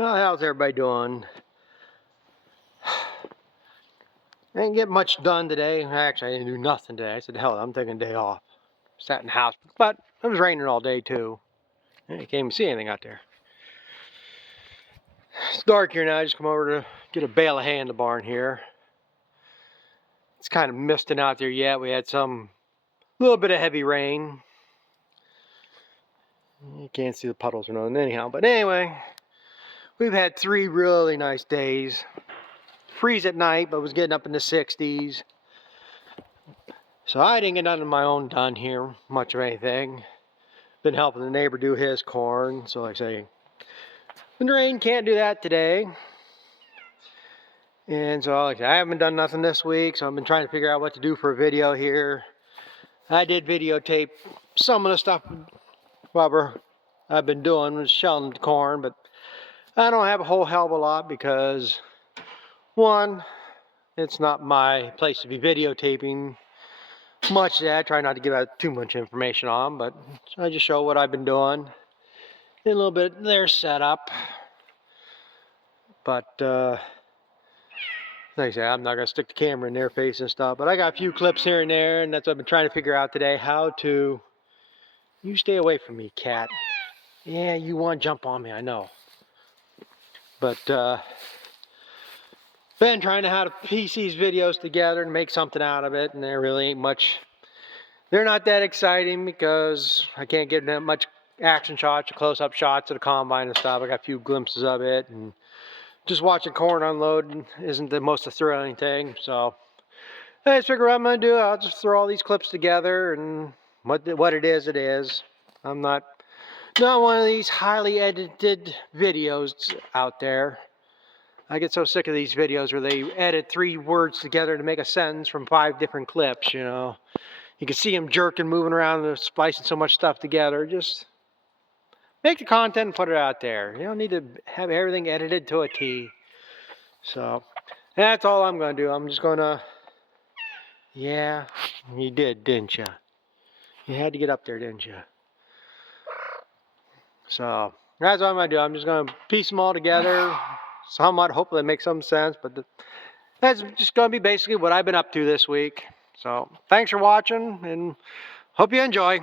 Well, how's everybody doing? I didn't get much done today. Actually, I didn't do nothing today. I said, hell, I'm taking a day off. Sat in the house, but it was raining all day too. I can't even see anything out there. It's dark here now. I just come over to get a bale of hay in the barn here. It's kind of misting out there yet. We had some little bit of heavy rain. You can't see the puddles or nothing anyhow. But anyway, we've had 3 really nice days. Freeze at night, but was getting up in the 60s. So I didn't get none of my own done here, much of anything. Been helping the neighbor do his corn, so like I say, the rain can't do that today. And so like I haven't done nothing this week, so I've been trying to figure out what to do for a video here. I did videotape some of the stuff I've been doing was shelling the corn, but I don't have a whole hell of a lot because, one, it's not my place to be videotaping much of that. I try not to give out too much information on, but I just show what I've been doing. And a little bit of their setup. But, like I say, I'm not going to stick the camera in their face and stuff. But I got a few clips here and there, and that's what I've been trying to figure out today. How to... You stay away from me, cat. Yeah, you want to jump on me, I know. But, been trying to how to piece these videos together and make something out of it, and there really ain't much. They're not that exciting because I can't get that much action shots or close-up shots of the combine and stuff. I got a few glimpses of it, and just watching corn unload isn't the most thrilling thing. So I just figure what I'm going to do. I'll just throw all these clips together, and what it is. I'm not one of these highly edited videos out there. I get so sick of these videos where they edit 3 words together to make a sentence from 5 different clips, you know. You can see them jerking, moving around, and splicing so much stuff together. Just make the content and put it out there. You don't need to have everything edited to a T. So, that's all I'm going to do. I'm just going to... Yeah, you did, didn't you? You had to get up there, didn't you? So, that's what I'm going to do. I'm just going to piece them all together. Somewhat, hopefully make some sense. But that's just going to be basically what I've been up to this week. So, thanks for watching, and hope you enjoy.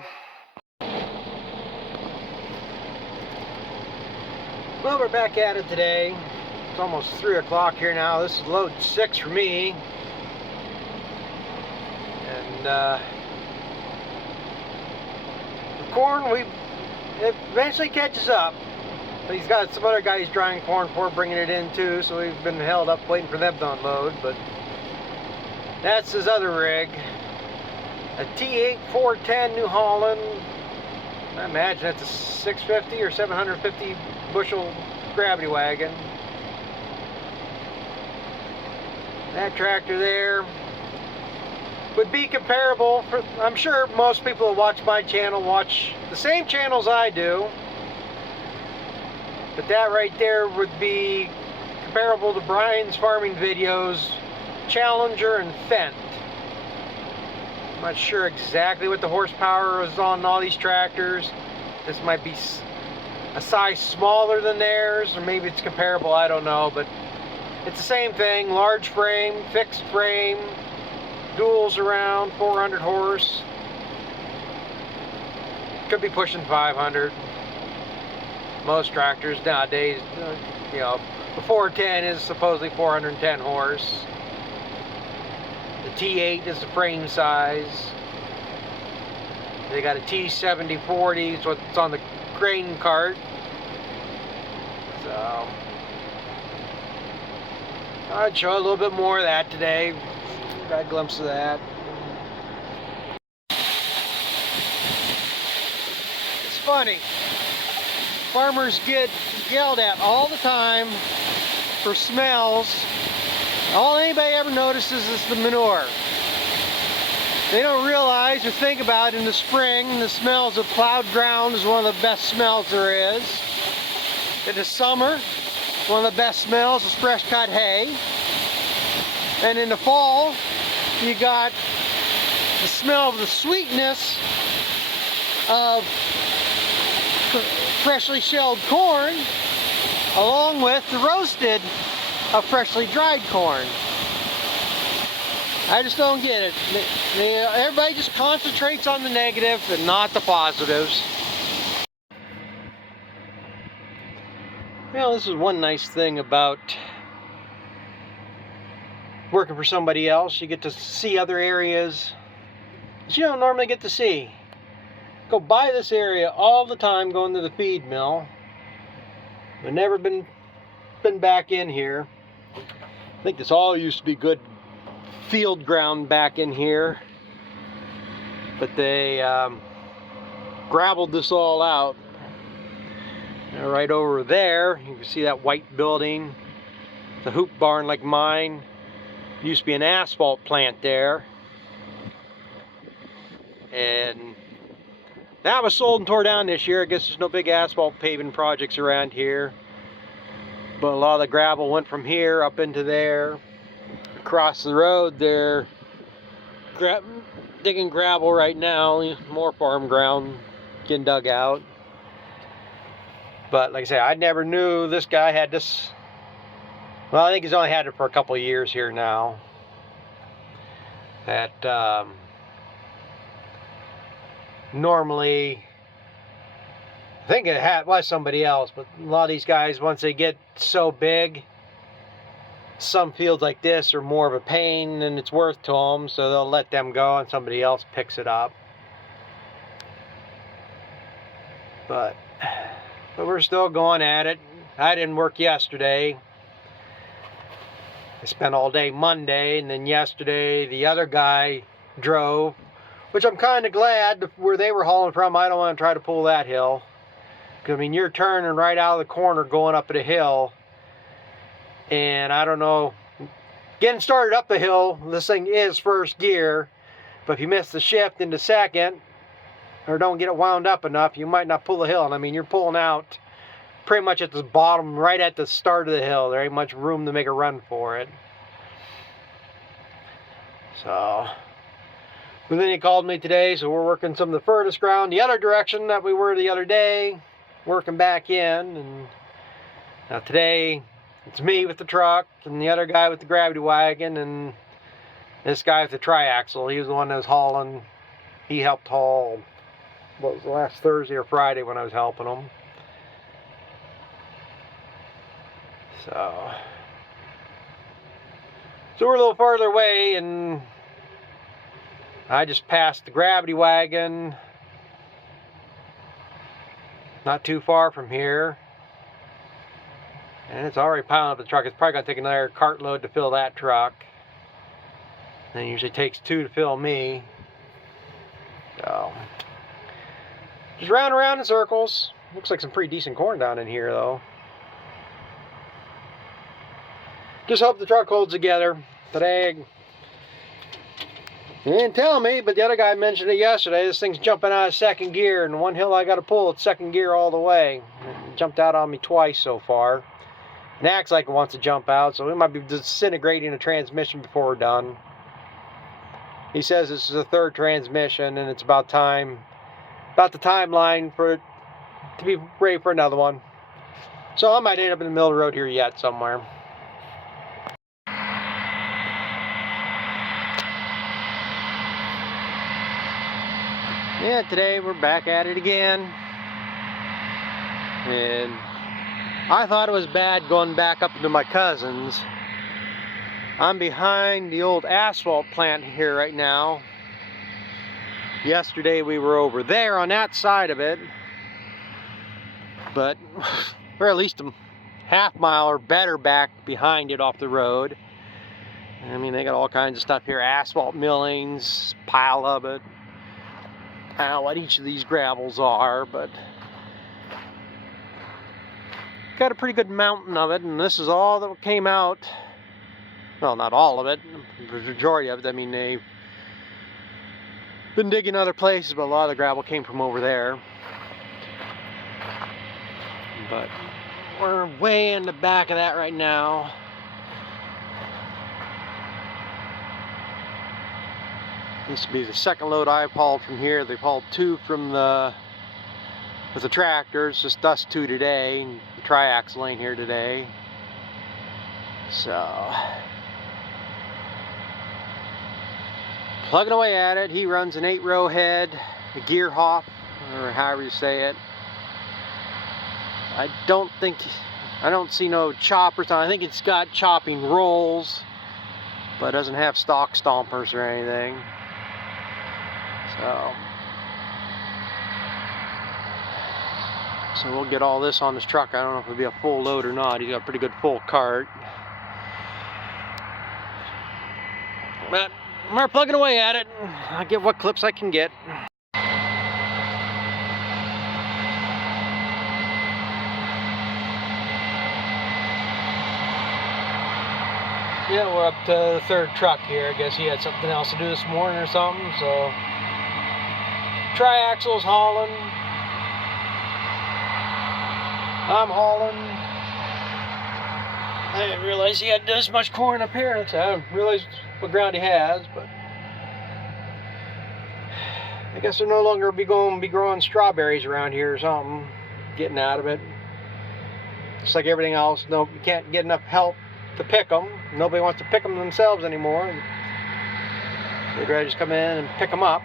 Well, we're back at it today. It's almost 3 o'clock here now. This is load 6 for me. And the corn, it eventually catches up. But he's got some other guys drying corn for bringing it in too, so we've been held up waiting for them to unload. But that's his other rig. A T8 410 New Holland. I imagine it's a 650 or 750 bushel gravity wagon. That tractor there would be comparable for, I'm sure most people who watch my channel watch the same channels I do. But that right there would be comparable to Brian's farming videos, Challenger and Fendt. I'm not sure exactly what the horsepower is on all these tractors. This might be a size smaller than theirs, or maybe it's comparable, I don't know. But it's the same thing, large frame, fixed frame, duals around, 400 horse. Could be pushing 500. Most tractors nowadays, you know, the 410 is supposedly 410 horse. The T8 is the frame size. They got a T7040, it's what's on the grain cart. So I'd show a little bit more of that today. Got a glimpse of that. It's funny. Farmers get yelled at all the time for smells. All anybody ever notices is the manure. They don't realize or think about in the spring, the smells of plowed ground is one of the best smells there is. In the summer, one of the best smells is fresh cut hay. And in the fall, you got the smell of the sweetness of freshly shelled corn. along with the roasted of freshly dried corn. I just don't get it. Everybody just concentrates on the negative and not the positives. Well, this is one nice thing about working for somebody else. You get to see other areas that you don't normally get to see. Go by this area all the time going to the feed mill. I've never been back in here. I think this all used to be good field ground back in here, but they gravelled this all out. And right over there, you can see that white building. It's a hoop barn like mine. Used to be an asphalt plant there, and that was sold and tore down this year. I guess there's no big asphalt paving projects around here, but a lot of the gravel went from here up into there. Across the road they're digging gravel right now, more farm ground getting dug out. But like I say, I never knew this guy had this. Well, I think he's only had it for a couple of years here now. That normally, I think it was somebody else, but a lot of these guys, once they get so big, some fields like this are more of a pain than it's worth to them, so they'll let them go and somebody else picks it up. But we're still going at it. I didn't work yesterday. I spent all day Monday, and then yesterday the other guy drove, which I'm kind of glad. Where they were hauling from, I don't want to try to pull that hill. Because, I mean, you're turning right out of the corner going up at a hill. And I don't know, getting started up the hill, this thing is first gear. But if you miss the shift into second, or don't get it wound up enough, you might not pull the hill. And I mean, you're pulling out pretty much at the bottom, right at the start of the hill. There ain't much room to make a run for it. So, but then he called me today, so we're working some of the furthest ground the other direction that we were the other day, working back in. And now today, it's me with the truck, and the other guy with the gravity wagon, and this guy with the triaxle. He was the one that was hauling. He helped haul, what was the last Thursday or Friday when I was helping him. So we're a little farther away, and I just passed the gravity wagon not too far from here. And it's already piling up the truck. It's probably going to take another cartload to fill that truck. And it usually takes 2 to fill me. So, just round and round in circles. Looks like some pretty decent corn down in here, though. Just hope the truck holds together. Today, he didn't tell me, but the other guy mentioned it yesterday. This thing's jumping out of second gear, and one hill I got to pull, it's second gear all the way. It jumped out on me twice so far. It acts like it wants to jump out, so we might be disintegrating a transmission before we're done. He says this is the 3rd transmission, and it's about the timeline for it to be ready for another one. So I might end up in the middle of the road here yet somewhere. Yeah, today we're back at it again. And I thought it was bad going back up into my cousin's. I'm behind the old asphalt plant here right now. Yesterday we were over there on that side of it. But we're at least a half-mile or better back behind it off the road. I mean, they got all kinds of stuff here. Asphalt millings, pile of it. I don't know what each of these gravels are, but got a pretty good mountain of it, and this is all that came out. Well, not all of it, the majority of it. I mean, they've been digging other places, but a lot of the gravel came from over there. But we're way in the back of that right now. This will be the second load I've hauled from here. They've hauled 2 from the with the tractor. It's just us two today, and the triaxle ain't here today. So, plugging away at it. He runs an 8-row head, a Gearhoff, or however you say it. I don't see no choppers on. I think it's got chopping rolls, but it doesn't have stock stompers or anything. So we'll get all this on this truck. I don't know if it'll be a full load or not. He's got a pretty good full cart. But I'm plugging away at it. I'll get what clips I can get. Yeah, we're up to the third truck here. I guess he had something else to do this morning or something, so triaxle's hauling. I'm hauling. I didn't realize he had this much corn up here. I didn't realize what ground he has, but I guess they're no longer be growing strawberries around here or something. Getting out of it. Just like everything else, no, you can't get enough help to pick them. Nobody wants to pick them themselves anymore. They'd rather just come in and pick them up.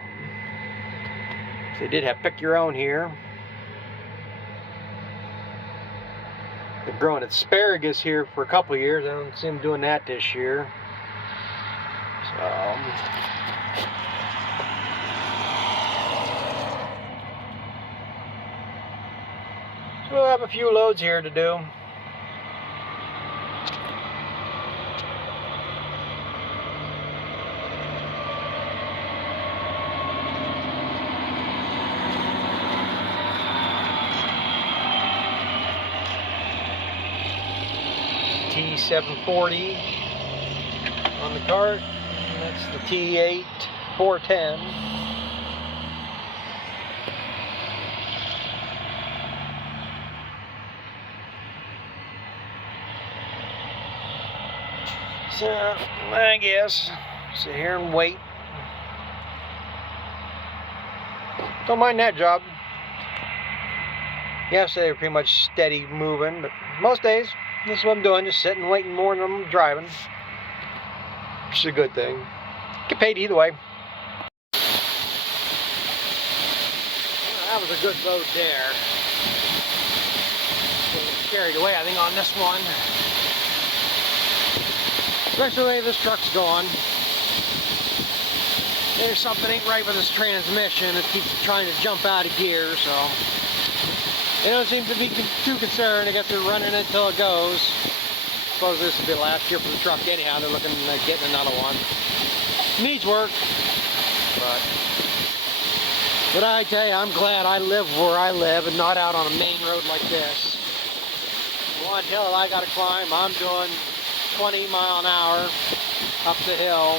They did have pick your own here. Been growing asparagus here for a couple of years. I don't see them doing that this year. So we'll have a few loads here to do. T740 on the cart, and that's the T8 410. So I guess sit here and wait. Don't mind that job. Yesterday they were pretty much steady moving, but most days this is what I'm doing, just sitting waiting more than I'm driving. Which is a good thing. Get paid either way. That was a good load there. Getting carried away, I think, on this one. Especially the way this truck's going. There's something ain't right with this transmission. It keeps trying to jump out of gear, so they don't seem to be too concerned. I guess they're running it till it goes. I suppose this will be the last year for the truck anyhow. They're looking at getting another one. Needs work, but I tell you, I'm glad I live where I live and not out on a main road like this. One hill I gotta climb, I'm doing 20 miles an hour up the hill.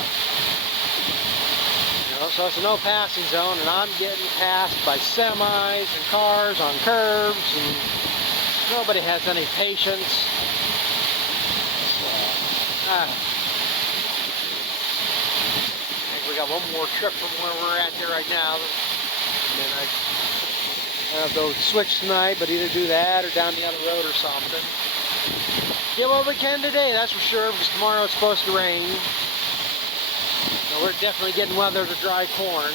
So it's a no passing zone, and I'm getting passed by semis and cars on curbs, and nobody has any patience. I think we got one more trip from where we're at there right now, and then I have to switch tonight, but either do that or down the other road or something. Get what we can today, that's for sure, because tomorrow it's supposed to rain. So we're definitely getting weather to dry corn.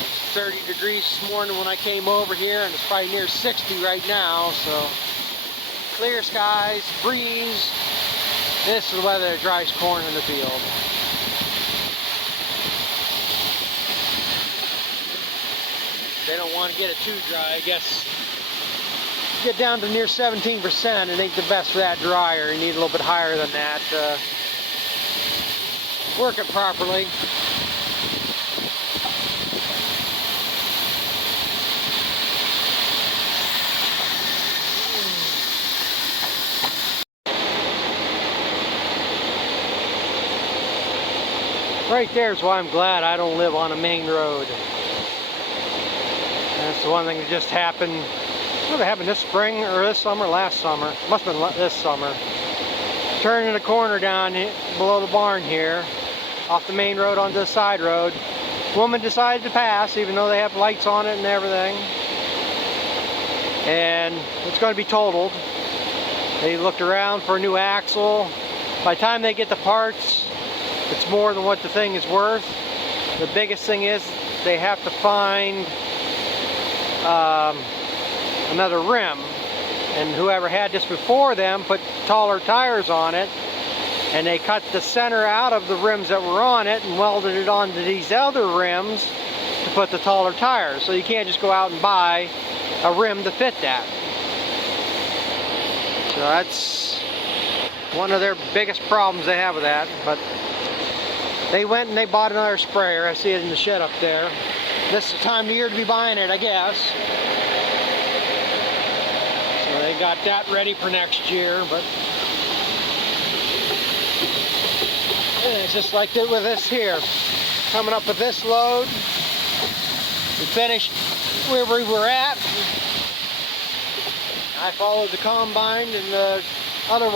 It's 30 degrees this morning when I came over here, and it's probably near 60 right now, so clear skies, breeze. This is the weather that dries corn in the field. They don't want to get it too dry, I guess. Get down to near 17%, it ain't the best for that dryer. You need a little bit higher than that to work it properly. Right there is why I'm glad I don't live on a main road. That's the one thing that just happened. What happened this spring or this summer? Last summer. Must have been this summer. Turning the corner down below the barn here, off the main road onto the side road. Woman decided to pass, even though they have lights on it and everything. and it's going to be totaled. They looked around for a new axle. By the time they get the parts, it's more than what the thing is worth. The biggest thing is they have to find another rim, and whoever had this before them put taller tires on it, and they cut the center out of the rims that were on it and welded it onto these other rims to put the taller tires. So you can't just go out and buy a rim to fit that. So that's one of their biggest problems they have with that. But they went and they bought another sprayer. I see it in the shed up there. This is the time of year to be buying it, I guess. So they got that ready for next year. But it's just like that with this here. Coming up with this load. We finished where we were at. I followed the combine and the other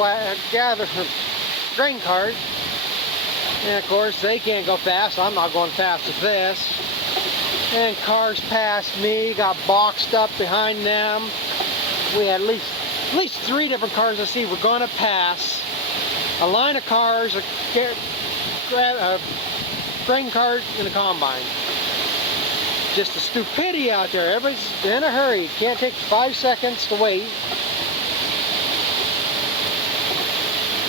grain cart. And of course they can't go fast. I'm not going fast with this. And cars passed me, got boxed up behind them. We had at least 3 different cars I see were going to pass. A line of cars, a grain cart, and a combine. Just the stupidity out there. Everybody's in a hurry. Can't take 5 seconds to wait.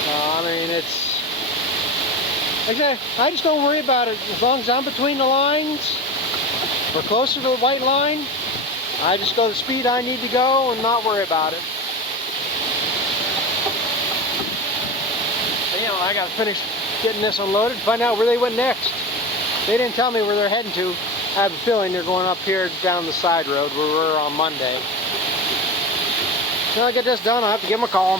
I mean, it's... Like I said, I just don't worry about it. As long as I'm between the lines, or closer to the white line, I just go the speed I need to go and not worry about it. But, you know, I got to finish getting this unloaded and find out where they went next. They didn't tell me where they're heading to. I have a feeling they're going up here down the side road where we were on Monday. When I get this done, I'll have to give them a call.